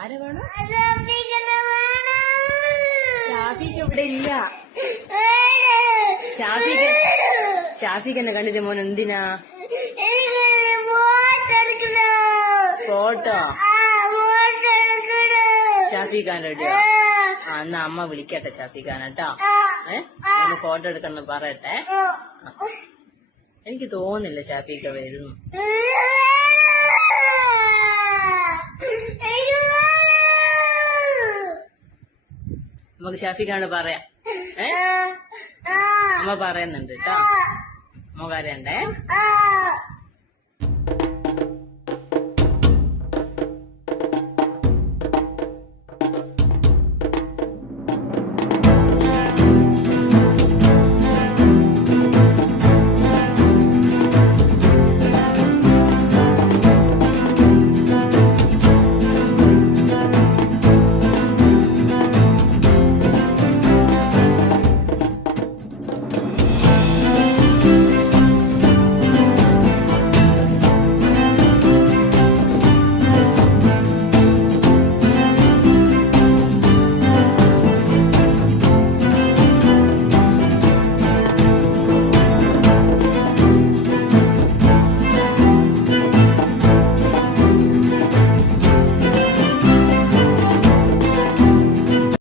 ആരെ വേണം? ഷാഫിക്ക് ഇവിടെ ഇല്ല. ഷാഫിക്ക് എന്നെ കണ്ടില്ല മോൻ. എന്തിനാ ഫോട്ടോ? ഷാഫിഖാൻ റെഡിയോ? എന്നാ അമ്മ വിളിക്കട്ടെ ഷാഫിഖാൻ കേട്ടോ. ഒന്ന് ഫോട്ടോ എടുക്കണം പറയട്ടെ. എനിക്ക് തോന്നില്ല ഷാഫിക്ക വരുന്നു. നമുക്ക് ഷാഫിഖാനോട് പറയാം. അമ്മ പറയുന്നുണ്ട് കേട്ടോ. അമ്മ പറയണ്ടേ.